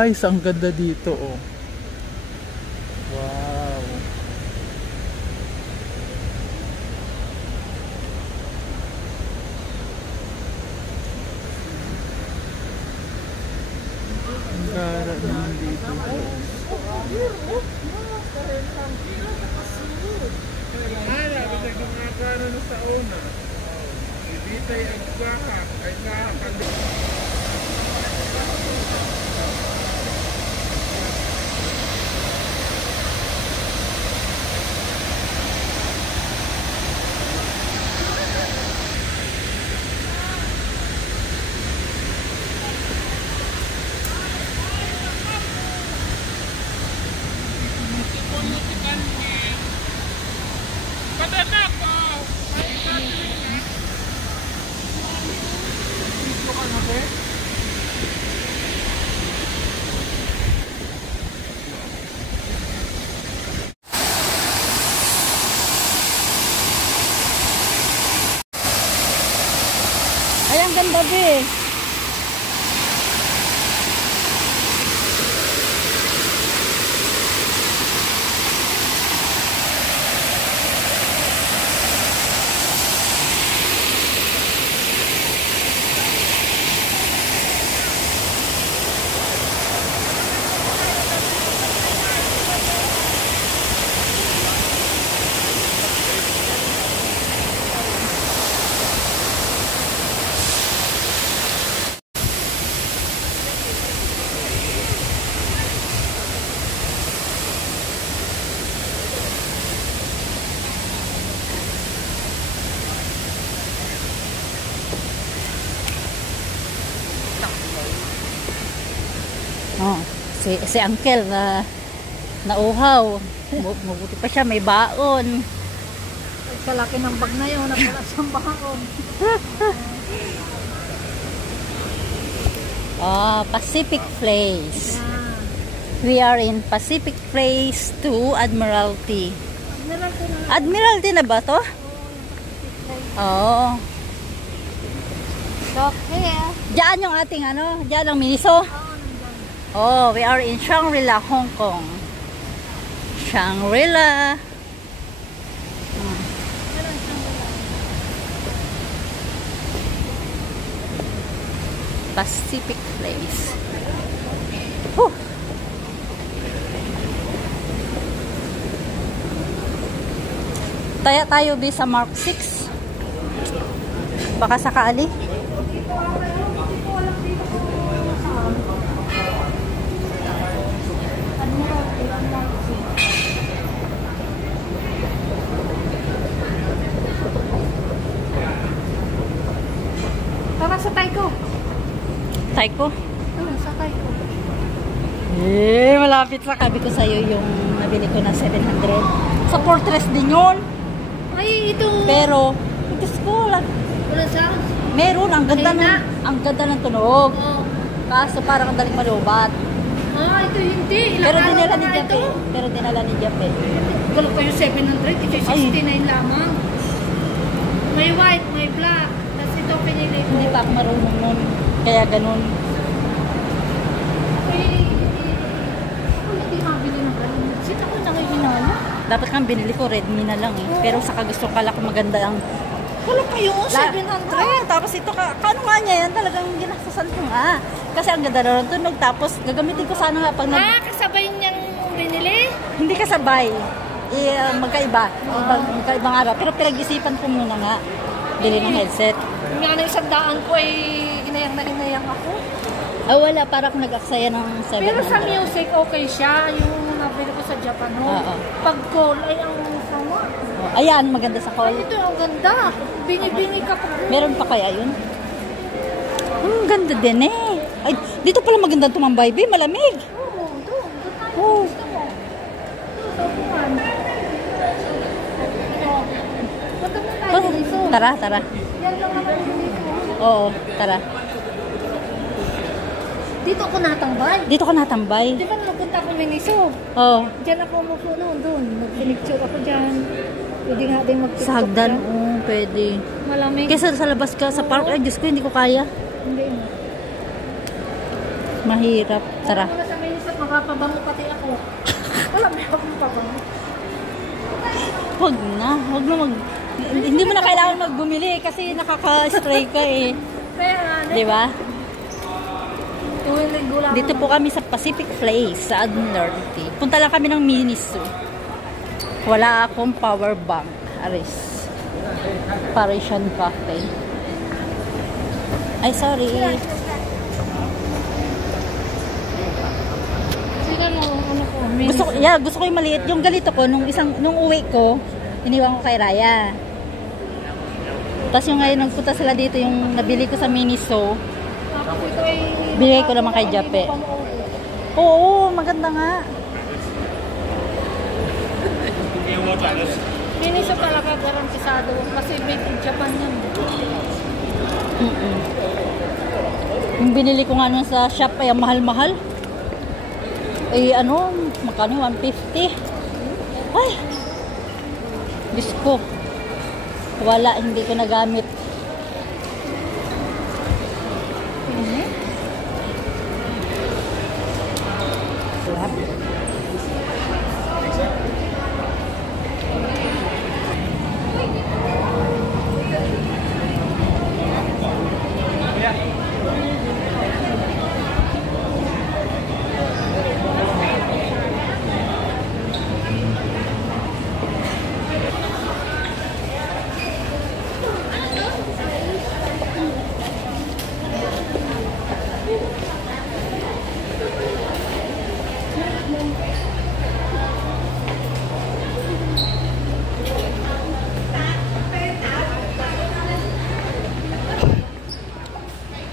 Guys, ang ganda dito, oh. Wow. Ang gara naman dito, guys. Hala, bisag dumagana na sa una. Ibitay ang bakak ay nakakandi. Ay, ang ganda be. Oh, si Uncle na nauhaw. Mabuti pa siya, may baon. Sa laki ng bag na yun, napala siyang baon. Oh, Pacific Place. We are in Pacific Place to Admiralty. Admiralty na ba to? Oo. So, here. Diyan yung ating ano, diyan ang Miniso. Oh, we are in Shangri-La, Hong Kong. Shangri-La. Pacific Place. Whew. Taya tayo ba sa Mark 6? Baka sakali. Tara sa Taiko. Taiko? Sa Taiko. Malapit sa kabi ko sa'yo yung nabili ko na 700. Sa Fortress din yun. Ay, ito. Pero, ito ko lang. Wala sa Meron, ang ganda ng tunog. Oh. Kaso parang ang daling malubat. Ah, ito hindi. Pero dinala ni Jape. Pero dinala ni Jape. Galo ko yung 700. Ito yung 69 lamang. May white, may black. Tapos ito pinili ko. Hindi pa ako marunong nun. Kaya ganun. Ako hindi mabili ng ganun. Sino ko nangihinala? Dapat kang binili ko, Redmi na lang eh. Pero saka gusto kala ko maganda ang... Galo kayo, 700. Tapos ito, kano nga niya yan? Talagang ginasasan ko nga. Kasi ang ganda na rin tunog. Tapos gagamitin ko sana nga pag Kasabay niyang binili? Hindi kasabay. Magkaiba. Magkaibang araw. Pero pinag-isipan ko muna nga. Bili ng headset. Yung nga na 100 ko ay inayang na inayang ako. Wala. Parang nag-aksaya ng 700. Pero sa music, okay siya. Yung nabili ko sa Japan. Oo. Pag call, ay ang sama. Ayan, maganda sa call. Ito, ang ganda. Bingi-bingi ka pa. Meron pa kaya yun? Ang ganda din eh. Ay, dito pala maganda tumambay, be. Malamig. Oo, doon. Oh. Gusto mo. Punta mo tayo dito. Tara. Yan lang naman dito. Oo, tara. Dito ako natambay. Dito ka natambay. Di ba nagpunta ako Miniso? Oo. Diyan ako umupo noon doon. Mag-pinicture ako dyan. Pwede nga din mag-tiktok Sa hagdan, dyan. oo, pwede. Malamig. Kesa sa labas ka sa park, ay Diyos ko, hindi ko kaya. Hindi. Mahirap. Tara. Wala sa Makapabango pati ako. Wala, may akong pabango. Huwag na mag... Hindi mo na kailangan magbumili kasi nakaka-stray ka eh. Kaya nga, Di ba? tuwing linggo lang. Dito po kami sa Pacific Place sa Admiralty. Punta lang kami ng Miniso. Wala akong power bank. Aris. Parisian Cafe. Ay, sorry. Sino mo, ano ko? Gusto ko yung maliit. Yung ganito ko, nung uwi ko, iniwan ko kay Raya. Tapos yung ngayon nagpunta sila dito, yung nabili ko sa Miniso, Tapos ito ay... binigay ko naman kay Jape. Oo, maganda nga. Miniso talaga garantisado kasi made in Japan yan. Yung binili ko nga nun sa shop ay ang mahal-mahal. Eh ano, magkano 150. Ay! Diyos ko. Wala, hindi ko nagamit.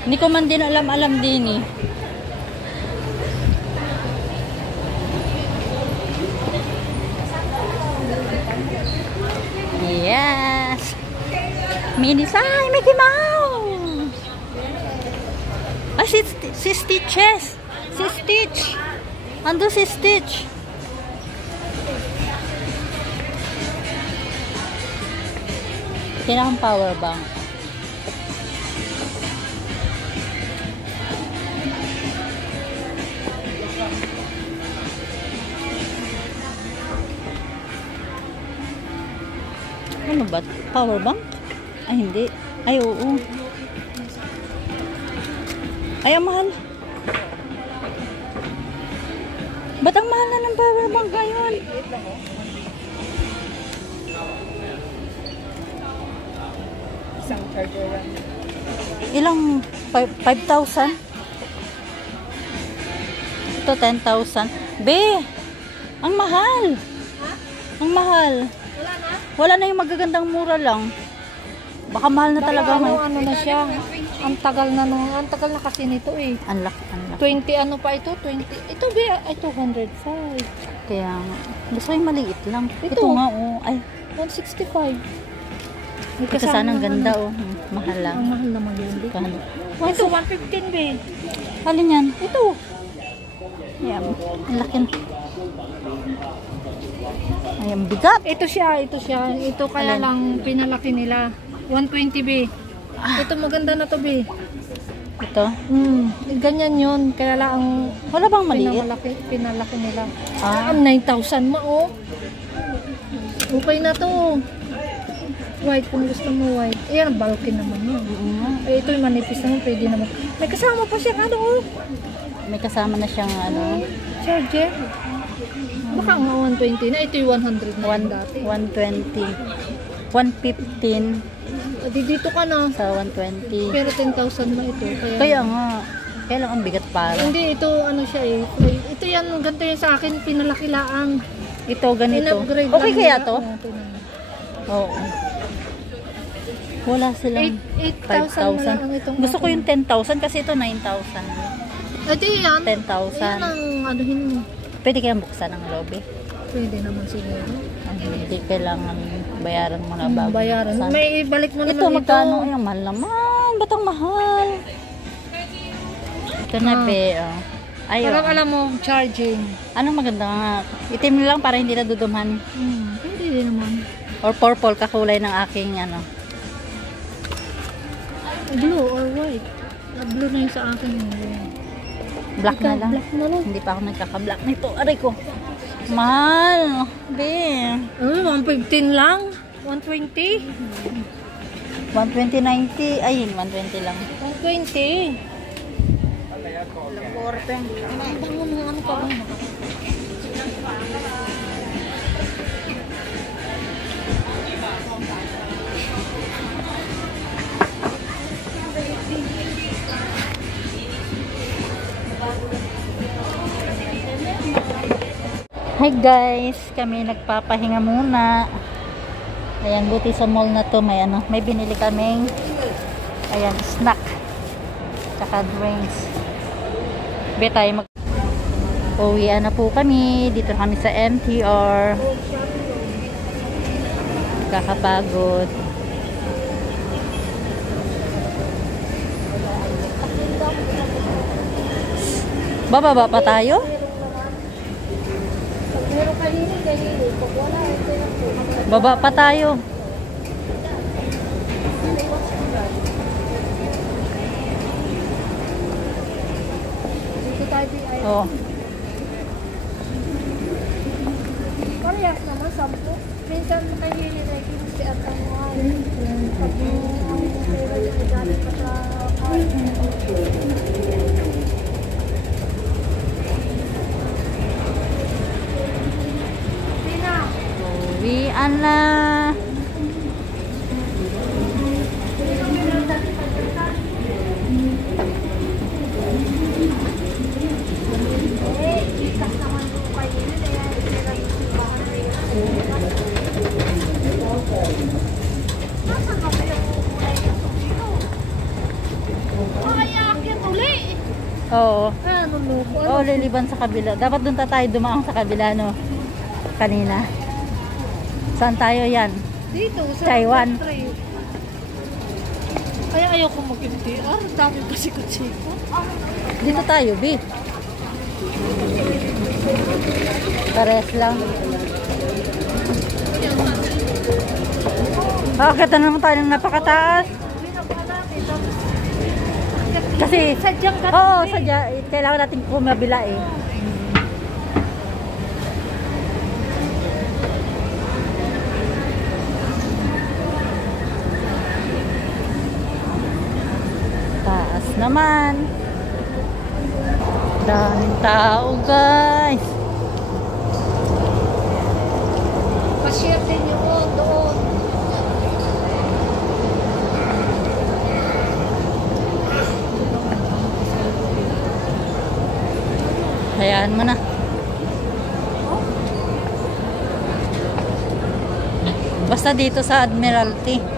Hindi ko man din alam din eh. Yes! Minisay! Mickey Mouse! Ay, si Stitches! Si Stitch! Ando si Stitch! Kailangan power bank. Ano ba? Power bank? Ay, hindi. Ay, oo. Ay, ang mahal. Ba't ang mahal na ng power bank ngayon? Isang charger lang. Ilang? 5,000? Ito, 10,000. Be! Ang mahal! Ang mahal. Wala na yung magagandang mura lang. Baka mahal na talaga. Ano na siya. Ang tagal na kasi nito eh. Ang laki. 20 ano pa ito? 20. Ito ba? Ay, 205. Kaya nga. Gusto ko yung maliit lang. Ito, Ito. nga, oh. Ay, 165. May ito sana ang ganda, naman. oh. Mahal lang. Ang mahal naman yun. Kano? Ito, 115 ba? Alin yan? Ito. Ayan. Ang laki na. Ay, ang bigat. Ito siya. Ito kaya Alin? lang pinalaki nila. 120 B. Ito maganda na to B. Ito. Ganyan yun. Kaya lang Wala bang maliit? pinalaki nila. Ah. 9,000 ma oh. Okay na to. White kung gusto mo white. Ayan, bulky naman yun. Eh, ito yung manipis naman. Pwede naman. May kasama pa siya. Ano oh? May kasama na siyang ano. Charger. Baka nga 120 na. Ito yung 100 na dati. 120. 115 Dito ka na. sa 120. Pero 10,000 na ito. Kaya nga. Kaya lang ang bigat para. Hindi, ito ano siya eh. Ito yan, ganito yung sa akin, pinalakilaan. Ito, ganito. In-upgrade Okay lang kaya nila. to? Oo, ito na. Oo. Wala silang 8,000 na lang itong 5,000. Gusto ko yung 10,000 kasi ito 9,000. Ito yan. 10,000. Yan ang anuhin mo. Pwede kayang buksan ang lobby. Pwede naman siguro. Hindi kailangan bayaran mo na bago. Bayaran. buksan. May ibalik mo Ito, naman magkano? Ay, ang mahal naman. Ba't ang mahal? Ito na, be. Oh. Ay, Parang oh. alam mo, charging. Anong maganda nga? Itim lang para hindi na dudumhan. Pwede din naman. Or purple, kakulay ng aking ano. Blue or white. Blue na yung sa akin. Black na lang. Black na lang. Hindi pa ako nagkaka-black nito. Aray ko. Mahal. Be. 115 lang. 120. 120.90. Ayun, 120 lang. 120. Pen. Bango ng ano pa ba? Hi guys, kami nagpapahinga muna. Ayan, buti sa mall na to may ano, may binili kaming ayan, snack. Tsaka drinks. Be tayo uwian na po kami. Dito kami sa MTR. Kakapagod. Bababa pa tayo? Baba pa tayo. Oh. Parehas naman, 10. Minsan makahili na yung si at ang pag ang pera niya ay galing pa sa Uwian na. Oo. ano loko? Oo, liliban sa kabila. Dapat doon tayo dumaang sa kabila, no? Kanina. Saan tayo yan? Dito, sa Taiwan. country. Kaya ayoko mag-MTR. Dami kasi katsiko. Dito tayo, B. Pares lang. Bakit naman tayo ng napakataas? Kasi, sadyang gabi. oo, sadya. Kailangan natin kumabila eh. Taas naman. Daming tao, guys. Pa-share din yun doon. Hayaan mo na. Basta dito sa Admiralty.